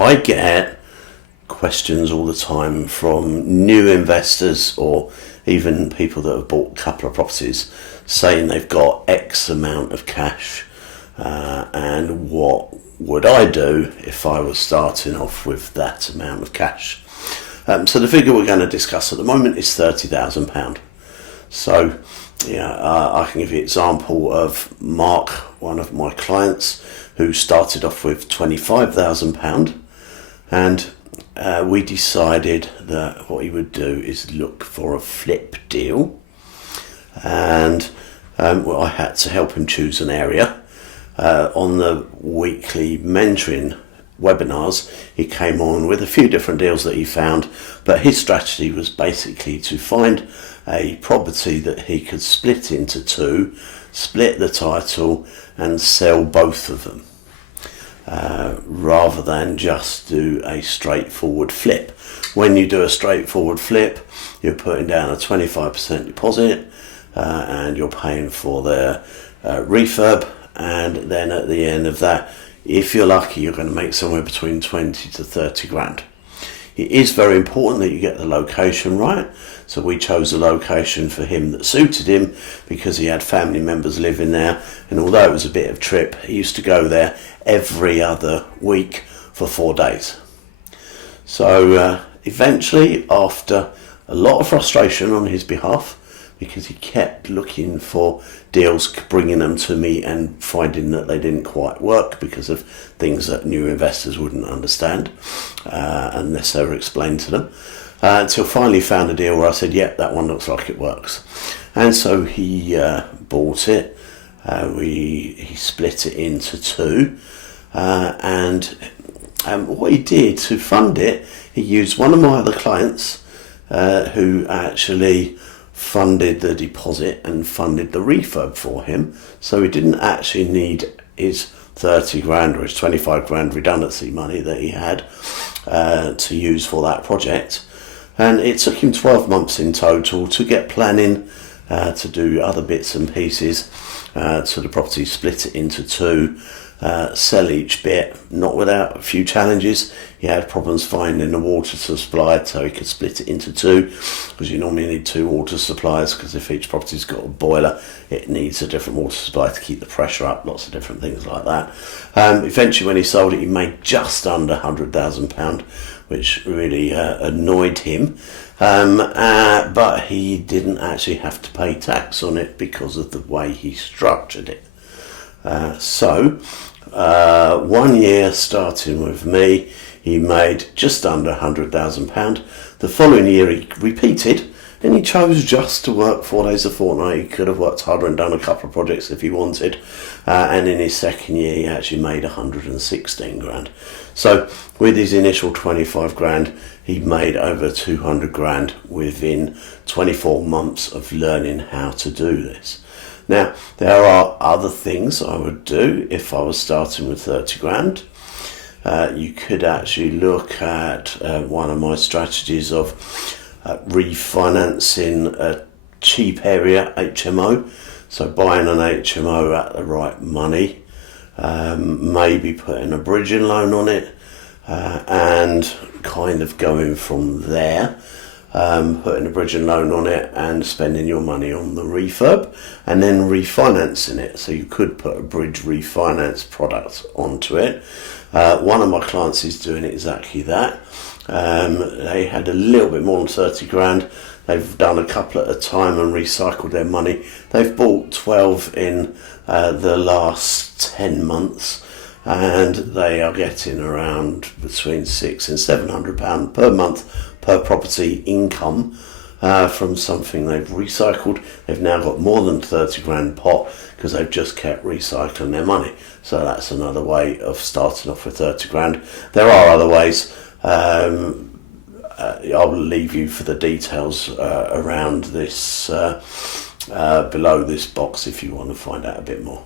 I get questions all the time from new investors or even people that have bought a couple of properties saying they've got X amount of cash, and what would I do if I was starting off with that amount of cash. So the figure we're going to discuss at the moment is £30,000. So I can give you an example of Mark, one of my clients, who started off with £25,000, and we decided that what he would do is look for a flip deal, and I had to help him choose an area. On the weekly mentoring webinars, he came on with a few different deals that he found, but his strategy was basically to find a property that he could split into two, split the title and sell both of them, rather than just do a straightforward flip. When you do a straightforward flip, you're putting down a 25% deposit, and you're paying for their refurb, and then at the end of that, if you're lucky, you're going to make somewhere between 20 to 30 grand. It is very important that you get the location right. So we chose a location for him that suited him because he had family members living there. And although it was a bit of a trip, he used to go there every other week for 4 days. So eventually, after a lot of frustration on his behalf, because he kept looking for deals, bringing them to me and finding that they didn't quite work because of things that new investors wouldn't understand unless they were explained to them, until finally found a deal where I said, yep, that one looks like it works. And so he bought it. He split it into two, and what he did to fund it, he used one of my other clients who actually funded the deposit and funded the refurb for him, so he didn't actually need his 30 grand or his 25 grand redundancy money that he had to use for that project. And it took him 12 months in total to get planning, to do other bits and pieces, so the property split it into two, sell each bit, not without a few challenges. He had problems finding the water supply, so he could split it into two, because you normally need two water supplies, because if each property's got a boiler, it needs a different water supply to keep the pressure up, lots of different things like that. Eventually when he sold it, he made just under £100,000, which really annoyed him, but he didn't actually have to pay tax on it because of the way he structured it. So 1 year starting with me, he made just under £100,000. The following year he repeated, and he chose just to work 4 days a fortnight. He could have worked harder and done a couple of projects if he wanted, and in his second year he actually made 116 grand. So with his initial 25 grand, he made over 200 grand within 24 months of learning how to do this. Now, there are other things I would do if I was starting with 30 grand. You could actually look at one of my strategies of refinancing a cheap area HMO. So buying an HMO at the right money, maybe putting a bridging loan on it, and kind of going from there. Putting a bridging loan on it and spending your money on the refurb and then refinancing it. So you could put a bridge refinance product onto it. One of my clients is doing exactly that. They had a little bit more than 30 grand. They've done a couple at a time and recycled their money. They've bought 12 in the last 10 months. And they are getting around between £600 and £700 per month per property income from something they've recycled. They've now got more than 30 grand pot because they've just kept recycling their money. So that's another way of starting off with 30 grand. There are other ways. I'll leave you for the details around this below this box if you want to find out a bit more.